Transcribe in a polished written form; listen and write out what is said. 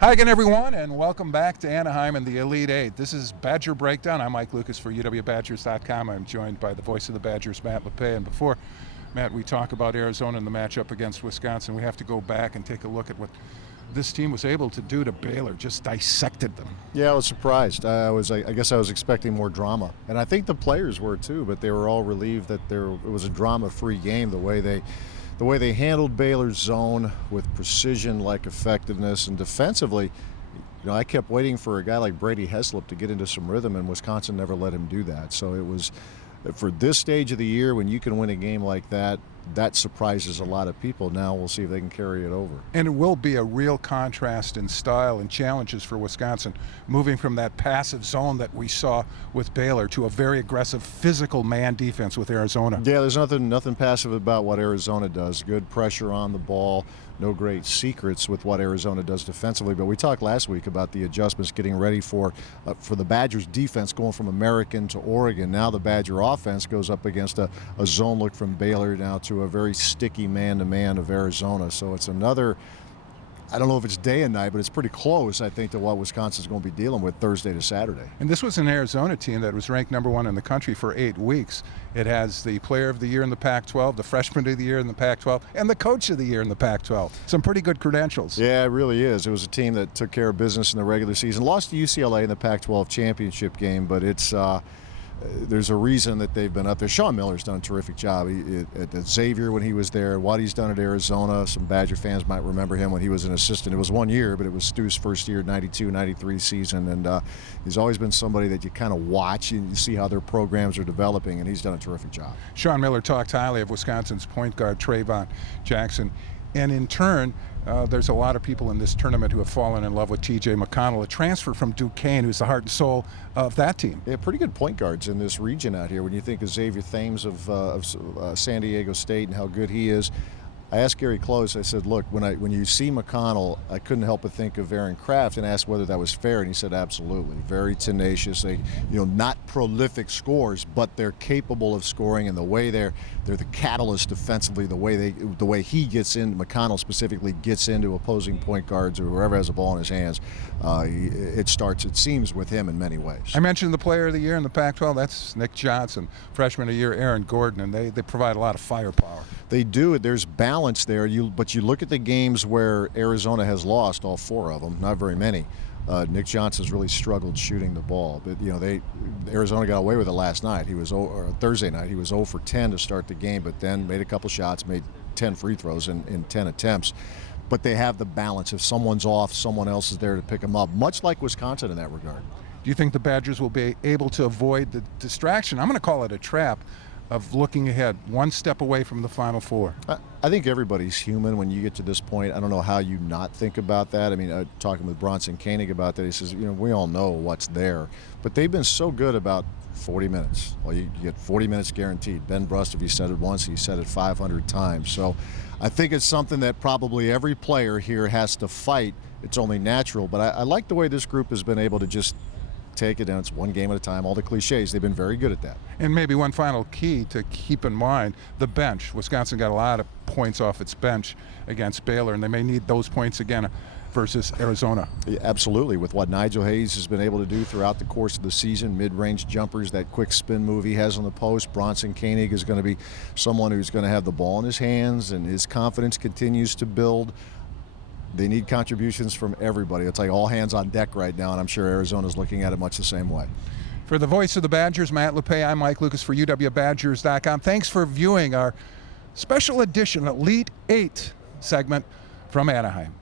Hi again, everyone, and welcome back to Anaheim and the Elite Eight. This is Badger Breakdown. I'm Mike Lucas for UWBadgers.com. I'm joined by the voice of the Badgers, Matt Lepay. And before, Matt, we talk about Arizona and the matchup against Wisconsin, we have to go back and take a look at what this team was able to do to Baylor. Just dissected them. Yeah, I was surprised. I guess I was expecting more drama, and I think the players were too. But they were all relieved that it was a drama-free game. The way they handled Baylor's zone with precision, like effectiveness, and defensively, I kept waiting for a guy like Brady Heslop to get into some rhythm, and Wisconsin never let him do that. So it was, for this stage of the year, when you can win a game like that, that surprises a lot of people. Now we'll see if they can carry it over. And it will be a real contrast in style and challenges for Wisconsin, moving from that passive zone that we saw with Baylor to a very aggressive physical man defense with Arizona. Yeah, there's nothing passive about what Arizona does. Good pressure on the ball. No great secrets with what Arizona does defensively. But we talked last week about the adjustments getting ready for the Badgers defense going from American to Oregon. Now the Badger offense goes up against a zone look from Baylor now to a very sticky man-to-man of Arizona. So it's another, I don't know if it's day and night, but it's pretty close, I think, to what Wisconsin's going to be dealing with Thursday to Saturday. And this was an Arizona team that was ranked number 1 in the country for 8 weeks. It has the player of the year in the Pac-12, the freshman of the year in the Pac-12, and the coach of the year in the Pac-12. Some pretty good credentials. Yeah, it really is. It was a team that took care of business in the regular season. Lost to UCLA in the Pac-12 championship game, but it's there's a reason that they've been up there. Sean Miller's done a terrific job at Xavier when he was there. What he's done at Arizona, some Badger fans might remember him when he was an assistant. It was 1 year, but it was Stu's first year, 92-93 season. And he's always been somebody that you kind of watch and you see how their programs are developing, and he's done a terrific job. Sean Miller talked highly of Wisconsin's point guard, Trayvon Jackson. And in turn, there's a lot of people in this tournament who have fallen in love with T.J. McConnell, a transfer from Duquesne, who's the heart and soul of that team. Yeah, pretty good point guards in this region out here. When you think of Xavier Thames of San Diego State and how good he is, I asked Gary Close, I said, look, when you see McConnell, I couldn't help but think of Aaron Kraft and asked whether that was fair, and he said absolutely. Very tenacious. They, not prolific scorers, but they're capable of scoring, and the way they're the catalyst defensively, the way he gets in, McConnell specifically gets into opposing point guards or whoever has the ball in his hands, it seems, with him in many ways. I mentioned the player of the year in the Pac-12. That's Nick Johnson. Freshman of the year, Aaron Gordon, and they provide a lot of firepower. They do. There's balance there. But you look at the games where Arizona has lost, all 4 of them, not very many. Nick Johnson's really struggled shooting the ball. But Arizona got away with it last night. Thursday night. He was 0 for 10 to start the game, but then made a couple shots, made 10 free throws in 10 attempts. But they have the balance. If someone's off, someone else is there to pick them up, much like Wisconsin in that regard. Do you think the Badgers will be able to avoid the distraction? I'm going to call it a trap of looking ahead, one step away from the Final Four. I think everybody's human when you get to this point. I don't know how you not think about that. I mean, talking with Bronson Koenig about that, he says, we all know what's there. But they've been so good about 40 minutes. Well, you get 40 minutes guaranteed. Ben Brust, if he said it once, he said it 500 times. So I think it's something that probably every player here has to fight. It's only natural. But I like the way this group has been able to just take it down. It's one game at a time, all the cliches. They've been very good at that. And maybe one final key to keep in mind, the bench. Wisconsin got a lot of points off its bench against Baylor, and they may need those points again versus Arizona. Yeah, absolutely. With what Nigel Hayes has been able to do throughout the course of the season, mid-range jumpers, that quick spin move he has on the post, Bronson Koenig is going to be someone who's going to have the ball in his hands, and his confidence continues to build. They need contributions from everybody. It's like all hands on deck right now, and I'm sure Arizona's looking at it much the same way. For the voice of the Badgers, Matt Lepay, I'm Mike Lucas for UWBadgers.com. Thanks for viewing our special edition Elite 8 segment from Anaheim.